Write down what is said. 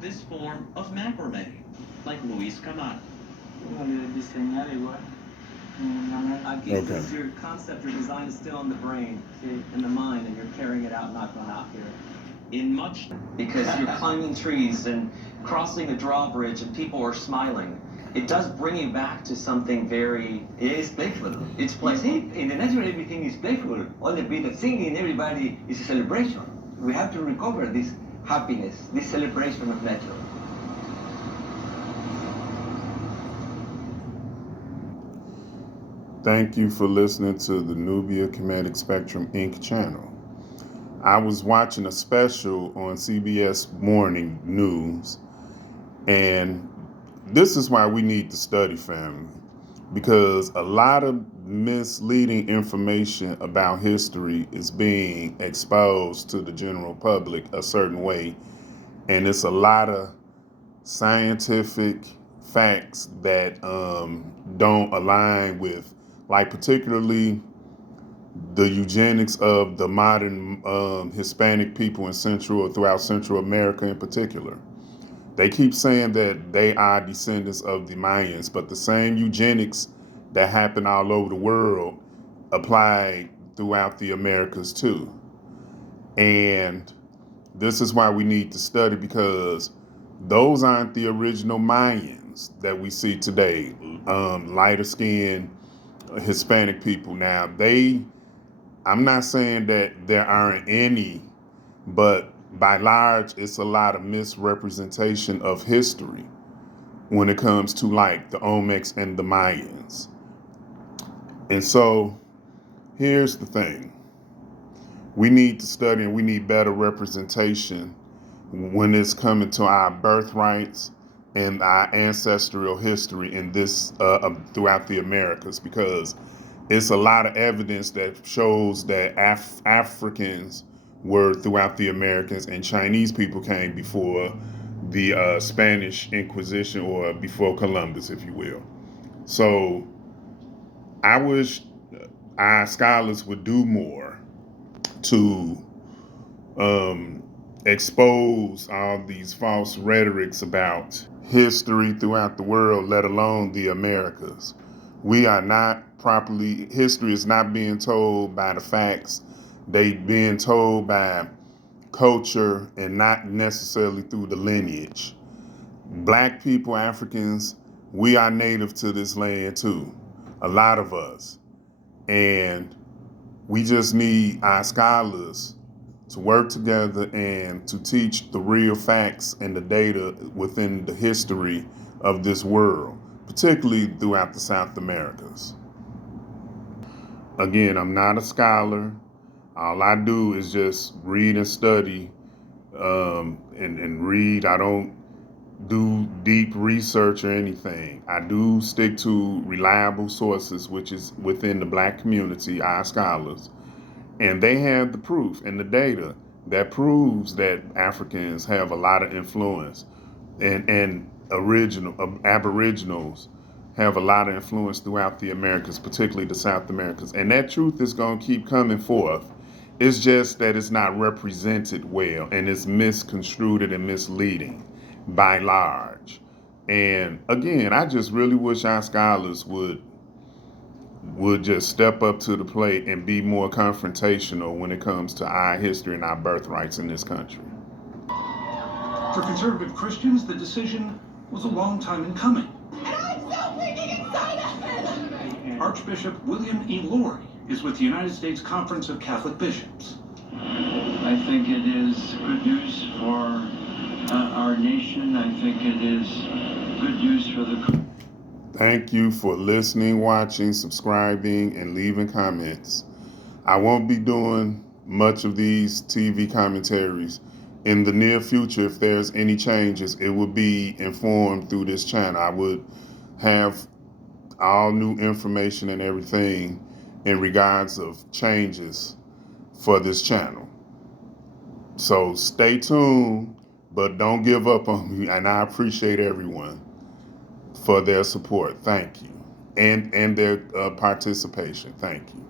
this form of macrame, like Luis Camat. Okay. Your concept, your design is still in the brain, in the mind, and you're carrying it out, not going out here. In much Because you're climbing trees and crossing a drawbridge and people are smiling. It does bring you back to something very... It is playful. It's playful. You see, in the nature everything is playful. All the bit of singing, everybody is a celebration. We have to recover this happiness, this celebration of nature. Thank you for listening to the Nubia Kinetic Spectrum Inc. channel. I was watching a special on CBS Morning News, and this is why we need to study, family, because a lot of misleading information about history is being exposed to the general public a certain way, and it's a lot of scientific facts that don't align with, like, particularly the eugenics of the modern Hispanic people in Central or throughout Central America in particular. They keep saying that they are descendants of the Mayans, but the same eugenics that happen all over the world apply throughout the Americas too. And this is why we need to study, because those aren't the original Mayans that we see today. Lighter skinned Hispanic people. Now, I'm not saying that there aren't any, but by large, it's a lot of misrepresentation of history when it comes to, like, the Olmecs and the Mayans. And so here's the thing. We need to study, and we need better representation when it's coming to our birthrights and our ancestral history in this throughout the Americas, because it's a lot of evidence that shows that Africans were throughout the Americas, and Chinese people came before the Spanish Inquisition, or before Columbus, if you will. So I wish our scholars would do more to expose all these false rhetorics about history throughout the world, let alone the Americas. We are not properly, history is not being told by the facts. They being told by culture and not necessarily through the lineage. Black people, Africans, we are native to this land too, a lot of us. And we just need our scholars to work together and to teach the real facts and the data within the history of this world, particularly throughout the South Americas. Again, I'm not a scholar. All I do is just read and study and read. I don't do deep research or anything. I do stick to reliable sources, which is within the Black community, our scholars. And they have the proof and the data that proves that Africans have a lot of influence, and Aboriginals have a lot of influence throughout the Americas, particularly the South Americas. And that truth is going to keep coming forth. It's just that it's not represented well, and it's misconstrued and misleading by large. And again, I just really wish our scholars would just step up to the plate and be more confrontational when it comes to our history and our birthrights in this country. For conservative Christians, the decision was a long time in coming. And I'm still freaking excited! Archbishop William E. Lori is with the United States Conference of Catholic Bishops. I think it is good news for our nation. I think it is good news for the... Thank you for listening, watching, subscribing, and leaving comments. I won't be doing much of these TV commentaries. In the near future, if there's any changes, it will be informed through this channel. I would have all new information and everything in regards of changes for this channel. So stay tuned, but don't give up on me. And I appreciate everyone for their support. Thank you. And their participation. Thank you.